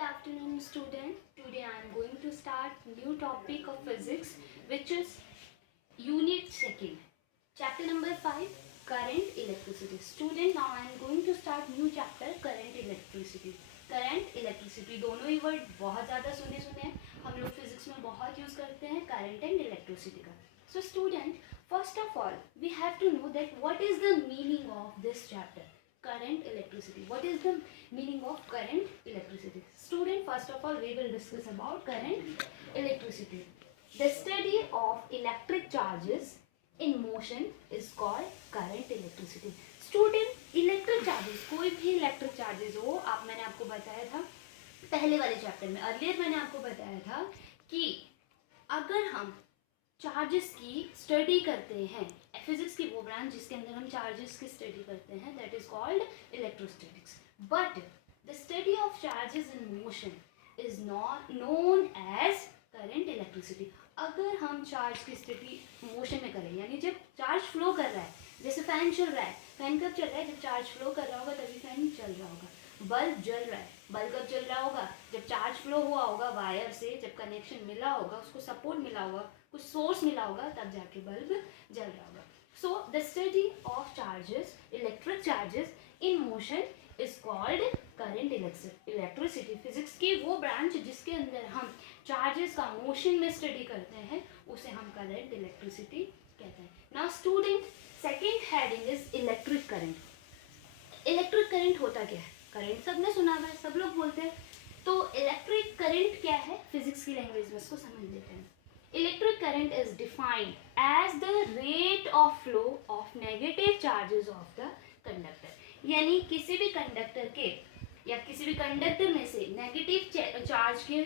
afternoon, student. Today I am going to start new topic of physics, which is unit second, chapter number 5, current electricity. Student, now I am going to start new chapter, current electricity. Current electricity दोनों ही word बहुत ज़्यादा सुने हैं, हम लोग physics में बहुत use करते हैं करंट एंड इलेक्ट्रिसिटी का. So student, first of all we have to know that what is the meaning of this chapter current electricity. What is the meaning of current electricity? Student, first of all we will discuss about current electricity. The study of electric charges in motion is called current electricity. Student, electric charges, कोई भी electric charges हो, मैंने आपको बताया था पहले वाले chapter में, अर्लियर मैंने आपको बताया था कि अगर हम चार्जेस की स्टडी करते हैं, फिजिक्स की वो ब्रांच जिसके अंदर हम चार्जेस की स्टडी करते हैं, that is called electrostatics. But the study of charges in motion is not known as current electricity. अगर हम चार्ज की स्टडी मोशन में करें, यानी जब चार्ज फ्लो कर रहा है, जैसे फैन चल रहा है, फैन कब चल रहा है? जब चार्ज फ्लो कर रहा होगा तभी फैन चल रहा होगा. बल्ब जल रहा है, बल्ब कब जल रहा होगा? जब चार्ज फ्लो हुआ होगा वायर से, जब कनेक्शन मिला होगा, उसको सपोर्ट मिला होगा, कुछ सोर्स मिला होगा, तब जाके बल्ब जल रहा होगा. So the study of charges, electric charges in motion is called current electricity. Physics की वो ब्रांच जिसके अंदर हम चार्जेस का मोशन में स्टडी करते हैं, उसे हम करंट इलेक्ट्रिसिटी कहते हैं. Now student, second heading is electric current. Electric current होता क्या है? करंट सबने सुना है, सब लोग बोलते हैं. तो इलेक्ट्रिक करंट क्या है? फिजिक्स की लैंग्वेज में इसको समझ लेते हैं. Electric current is defined as the rate of flow of negative charges of the conductor. यानी किसी भी कंडक्टर के या किसी भी कंडक्टर में से नेगेटिव चार्ज के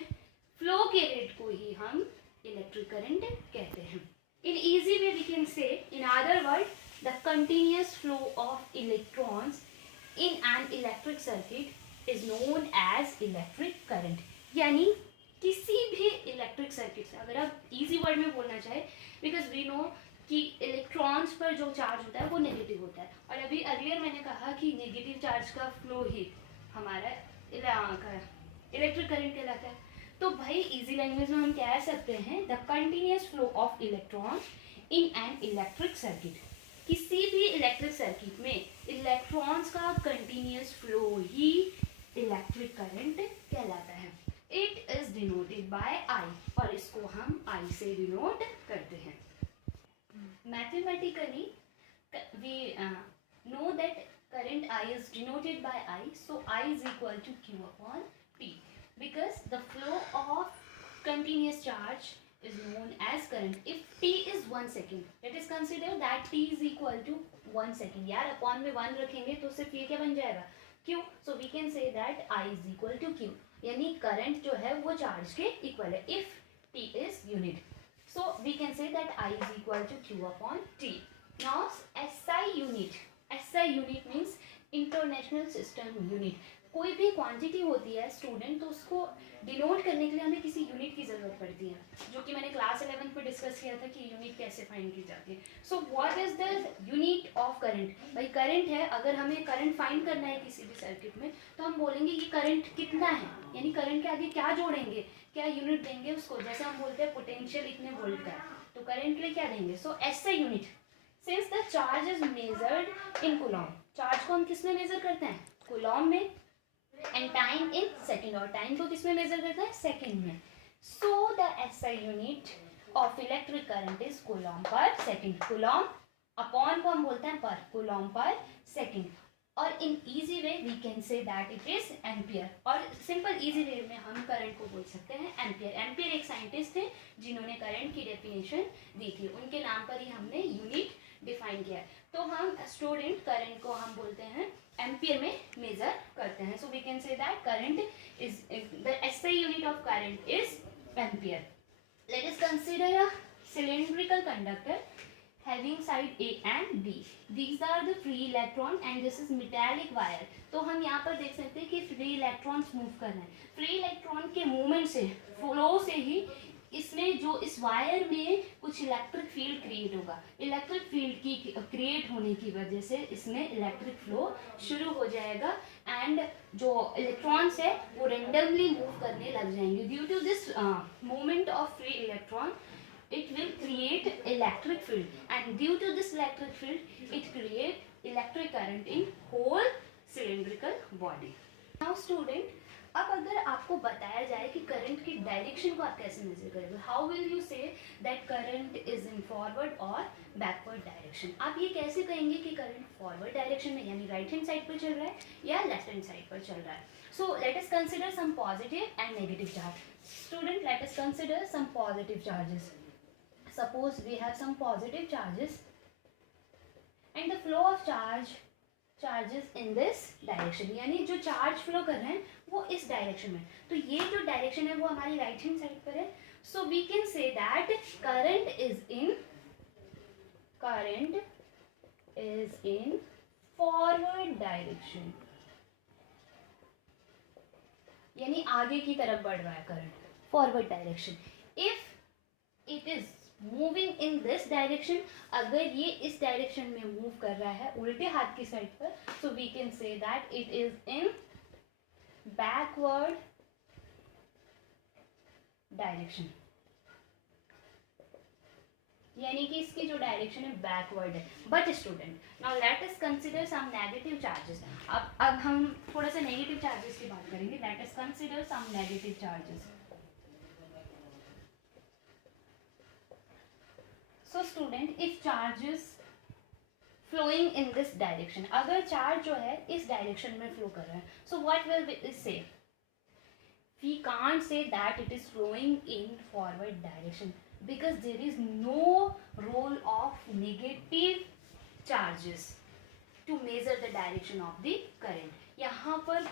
फ्लो के रेट को ही हम इलेक्ट्रिक करंट कहते हैं. In easy way we can say, in other words, the continuous flow of electrons in an electric circuit is known as electric current. यानी किसी भी इलेक्ट्रिक सर्किट से, अगर आप इजी वर्ड में बोलना चाहे, बिकॉज वी नो कि इलेक्ट्रॉन्स पर जो चार्ज होता है वो नेगेटिव होता है, और अभी अर्लियर मैंने कहा कि नेगेटिव चार्ज का फ्लो ही हमारा इलेक्ट्रिक करंट कहलाता है. तो भाई इजी लैंग्वेज में हम कह सकते हैं the continuous flow of electron in an electric circuit. किसी भी इलेक्ट्रिक सर्किट में इलेक्ट्रॉन्स का कंटिन्यूस फ्लो ही इलेक्ट्रिक करंट कहलाता है. It is denoted by I, और इसको हम आई से डिनोट करते हैं. Mathematically we know that current I is denoted by I, so I is equal to Q upon P, because the flow of continuous charge is known as current. If t is 1 second, let us consider that t is equal to 1 second. यार upon में 1 रखेंगे तो सिर्फ ये क्या बन जाएगा? Q. So we can say that I is equal to Q. यानी करंट जो है वो चार्ज के इक्वल है if t is unit. So we can say that I is equal to Q upon t. Now SI unit. SI unit means International System Unit. कोई भी quantity होती है स्टूडेंट, तो उसको डिनोट करने के लिए हमें किसी यूनिट की ज़रूरत पड़ती है, जो कि मैंने क्लास 11 में डिस्कस किया था कि यूनिट कैसे फाइंड की जाती है. So what is the unit of current? भाई करंट है, अगर हमें करंट फाइंड करना है किसी भी सर्किट में, तो हम बोलेंगे ये करंट कितना है, यानी करंट के आगे क्या जोड़ेंगे, क्या यूनिट देंगे उसको. जैसे हम बोलते हैं पोटेंशियल इतने वोल्ट का है, तो करंट के लिए क्या देंगे? So SI unit. Since the charge is measured in coulomb, charge को हम किस में मेजर करते हैं? कूलॉम में. एंड टाइम इन सेकेंड, और टाइम को किस में मेजर करता है? सेकेंड में. So the SI unit of electric current is coulomb per second. Coulomb upon को हम बोलते हैं पर, कूलॉम पर सेकेंड. और in easy way we can say that it is ampere, और सिंपल इजी वे में हम current को बोल सकते हैं एम्पियर. एम्पियर एक साइंटिस्ट थे जिन्होंने करंट की डेफिनेशन दी थी, उनके नाम पर ही हमने यूनिट डिफाइन किया है. तो हम स्टूडेंट करंट को हम बोलते हैं एम्पियर में मेजर करते हैं. So we can say that current is the SI unit of current is ampere. Let us consider a cylindrical conductor having side A and B. These are the free electron and this is metallic wire. तो हम यहाँ पर देख सकते हैं कि free electrons move कर रहे हैं. फ्री इलेक्ट्रॉन के मूवमेंट से, फ्लो से ही इसमें जो इस वायर में कुछ इलेक्ट्रिक फील्ड क्रिएट होगा, इलेक्ट्रिक फील्ड की क्रिएट होने की वजह से इसमें इलेक्ट्रिक फ्लो शुरू हो जाएगा एंड जो इलेक्ट्रॉन्स है वो रेंडमली मूव करने लग जाएंगे। Due to this movement of free electron it will create electric field and due to this electric field it create electric current in whole cylindrical body. Now student, अब अगर आपको बताया जाए कि करंट की डायरेक्शन को आप कैसे मेजर करोगे, हाउ विल यू से that current is in forward और बैकवर्ड डायरेक्शन, आप ये कैसे कहेंगे कि करंट फॉरवर्ड डायरेक्शन में यानी राइट हैंड साइड पर चल रहा है या लेफ्ट हैंड साइड पर चल रहा है। So let us consider some positive and negative charge. Student, let us consider some positive charges. Suppose we have some positive charges and the flow of charges in this direction, यानी जो charge flow कर रहे हैं वो इस direction में, तो ये जो डायरेक्शन है वो हमारी राइट हैंड साइड पर है। So we can say that current is in forward direction, यानी आगे की तरफ बढ़ रहा है current, forward direction. If it is moving in this direction, अगर ये इस डायरेक्शन में मूव कर रहा है उल्टे हाथ की साइड पर, so we can say that it is in backward direction, यानी कि इसकी जो डायरेक्शन है बैकवर्ड है। But student, now let us consider some negative charges. अब हम थोड़ा सा नेगेटिव चार्जेस की बात करेंगे। Let us consider some negative charges. So student, if charges flowing in this direction, अगर चार्ज जो है इस डायरेक्शन में फ्लो कर रहा है, so what will we say? We can't say that it is flowing in forward direction because there is no role of negative charges to measure the direction of the current. यहाँ पर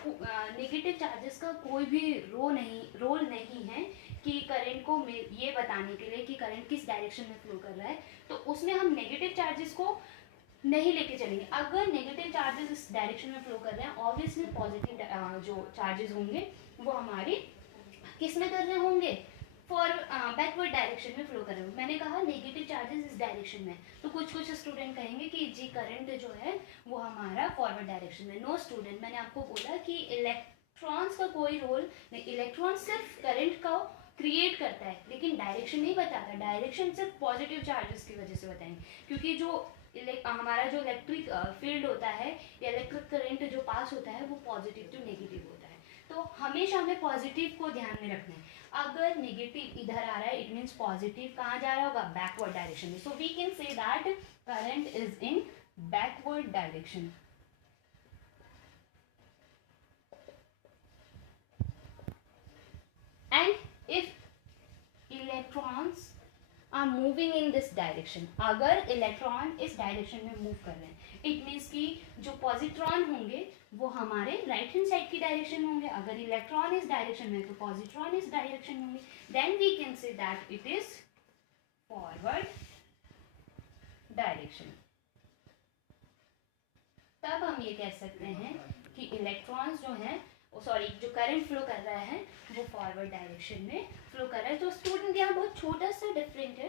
negative charges का कोई भी role नहीं है कि current को ये बताने के लिए कि करंट किस डायरेक्शन में फ्लो कर रहा है, तो उसमें हम नेगेटिव चार्जेस को नहीं लेके चलेंगे। अगर नेगेटिव चार्जेस इस डायरेक्शन में फ्लो कर रहे हैं, ऑब्वियसली पॉजिटिव जो चार्जेस होंगे वो हमारे किस में कर रहे होंगे, फॉर बैकवर्ड डायरेक्शन में फ्लो कर रहे हो। मैंने कहा नेगेटिव चार्जेस इस डायरेक्शन में, तो कुछ स्टूडेंट कहेंगे कि जी करंट जो है वो हमारा फॉरवर्ड डायरेक्शन में। नो स्टूडेंट, मैंने आपको बोला कि इलेक्ट्रॉन्स का कोई रोल नहीं, इलेक्ट्रॉन सिर्फ करंट का क्रिएट करता है लेकिन डायरेक्शन नहीं बताता। डायरेक्शन सिर्फ पॉजिटिव चार्जेस की वजह से बताएंगे, क्योंकि जो हमारा जो इलेक्ट्रिक फील्ड होता है या इलेक्ट्रिक करंट जो पास होता है वो पॉजिटिव टू नेगेटिव होता है, तो हमेशा हमें पॉजिटिव को ध्यान में रखना है। अगर नेगेटिव इधर आ रहा है इट मीन्स पॉजिटिव कहाँ जा रहा होगा, बैकवर्ड डायरेक्शन में। So we can say that current is in backward direction. And if electrons are moving in this direction, अगर इलेक्ट्रॉन इस डायरेक्शन में मूव कर रहे हैं इट मीन्स कि जो पॉजिट्रॉन होंगे वो हमारे राइट हैंड साइड की डायरेक्शन में होंगे। अगर इलेक्ट्रॉन इस डायरेक्शन में तो पॉजिट्रॉन इस डायरेक्शन में होंगे, then we can say that it is forward direction. तब हम ये कह सकते हैं कि इलेक्ट्रॉन्स जो हैं जो करंट फ्लो कर रहा है वो फॉरवर्ड डायरेक्शन में फ्लो कर रहा है। तो स्टूडेंट यहाँ बहुत छोटा सा डिफरेंट है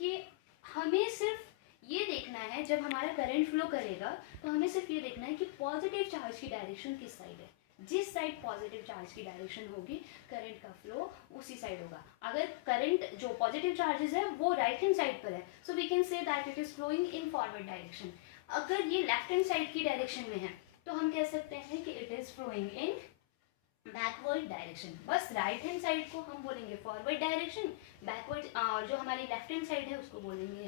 कि हमें सिर्फ ये देखना है, जब हमारा करंट फ्लो करेगा तो हमें सिर्फ ये देखना है कि पॉजिटिव चार्ज की डायरेक्शन किस साइड है। जिस साइड पॉजिटिव चार्ज की डायरेक्शन होगी करंट का फ्लो उसी साइड होगा। अगर करंट जो पॉजिटिव चार्जेस है वो राइट हैंड साइड पर है, so we can say that it is flowing in forward direction. अगर ये लेफ्ट हैंड साइड की डायरेक्शन में है तो हम कह सकते हैं कि it is flowing in backward direction. बस राइट हैंड साइड को हम बोलेंगे फॉरवर्ड डायरेक्शन, बैकवर्ड जो हमारी लेफ्ट हैंड साइड है उसको बोलेंगे